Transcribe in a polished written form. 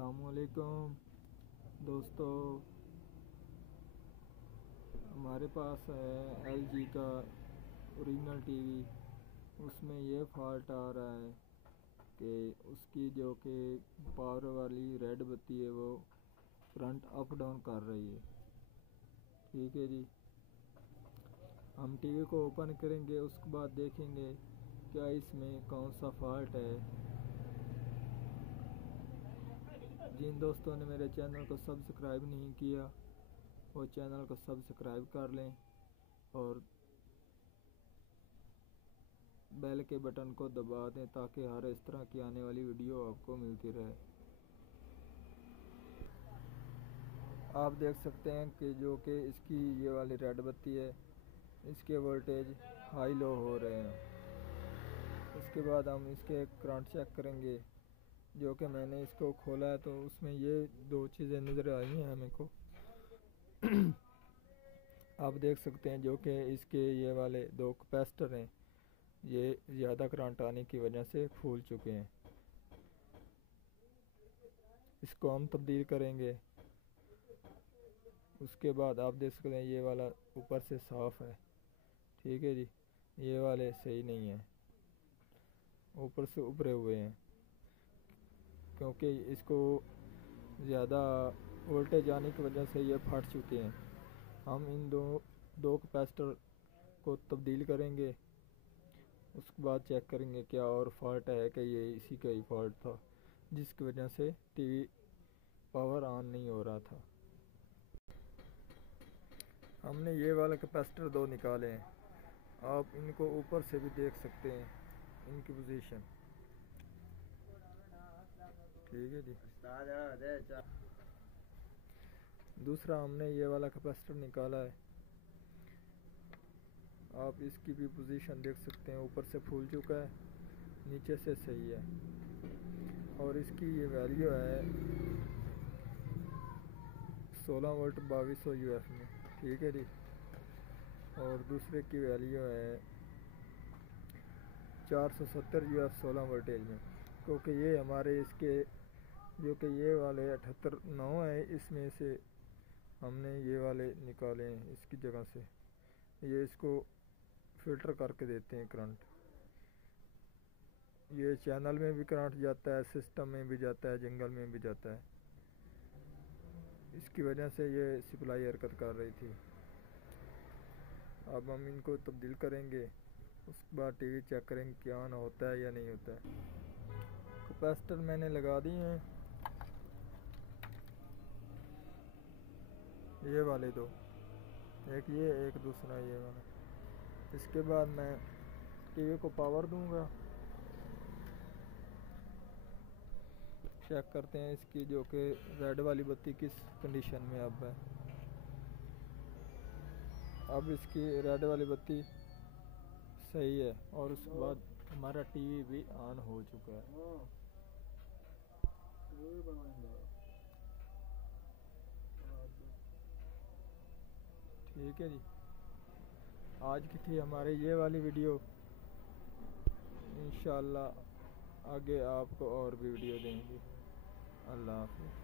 अस्सलामुअलैकुम दोस्तों, हमारे पास है LG का ओरिजिनल टीवी। उसमें ये फॉल्ट आ रहा है कि उसकी जो कि पावर वाली रेड बत्ती है वो करंट अप डाउन कर रही है। ठीक है जी, हम टीवी को ओपन करेंगे, उसके बाद देखेंगे क्या इसमें कौन सा फॉल्ट है। जिन दोस्तों ने मेरे चैनल को सब्सक्राइब नहीं किया वो चैनल को सब्सक्राइब कर लें और बेल के बटन को दबा दें ताकि हर इस तरह की आने वाली वीडियो आपको मिलती रहे। आप देख सकते हैं कि जो कि इसकी ये वाली रेड बत्ती है, इसके वोल्टेज हाई लो हो रहे हैं। इसके बाद हम इसके करंट चेक करेंगे। जो कि मैंने इसको खोला है तो उसमें ये दो चीज़ें नज़र आई हैं हमें को। आप देख सकते हैं जो कि इसके ये वाले दो कैपेसिटर हैं, ये ज़्यादा करंट आने की वजह से फूल चुके हैं। इसको हम तब्दील करेंगे। उसके बाद आप देख सकते हैं ये वाला ऊपर से साफ़ है। ठीक है जी, ये वाले सही नहीं है, ऊपर से उभरे हुए हैं क्योंकि इसको ज़्यादा वोल्टेज आने की वजह से ये फट चुके हैं। हम इन दो कैपेसिटर को तब्दील करेंगे। उसके बाद चेक करेंगे क्या और फॉल्ट है कि ये इसी का ही फॉल्ट था जिसकी वजह से टीवी पावर ऑन नहीं हो रहा था। हमने ये वाला कैपेसिटर दो निकाले हैं, आप इनको ऊपर से भी देख सकते हैं, इनकी पोजीशन। ठीक है जी, दूसरा हमने ये वाला कैपेसिटर निकाला है, आप इसकी भी पोजीशन देख सकते हैं। ऊपर से फूल चुका है, नीचे से सही है और इसकी ये वैल्यू है 16 वोल्ट 2200 UF में। ठीक है जी, और दूसरे की वैल्यू है 470 UF 16 वोल्टेज में, क्योंकि ये हमारे इसके जो कि ये वाले 78/9 है, इसमें से हमने ये वाले निकाले हैं इसकी जगह से। ये इसको फिल्टर करके देते हैं करंट। ये चैनल में भी करंट जाता है, सिस्टम में भी जाता है, जंगल में भी जाता है। इसकी वजह से ये सप्लाई हरकत कर रही थी। अब हम इनको तब्दील करेंगे, उसके बाद टीवी चेक करेंगे क्या ऑन होता है या नहीं होता है। कैपेसिटर मैंने लगा दिए हैं, ये वाले दो, एक ये एक दूसरा ये वाला। इसके बाद मैं टीवी को पावर दूंगा। चेक करते हैं इसकी जो कि रेड वाली बत्ती किस कंडीशन में अब है। अब इसकी रेड वाली बत्ती सही है और उसके बाद हमारा टीवी भी ऑन हो चुका है। ठीक है जी, आज की थी हमारी ये वाली वीडियो। इंशाल्लाह आगे आपको और भी वीडियो देंगे। अल्लाह हाफ़िज़।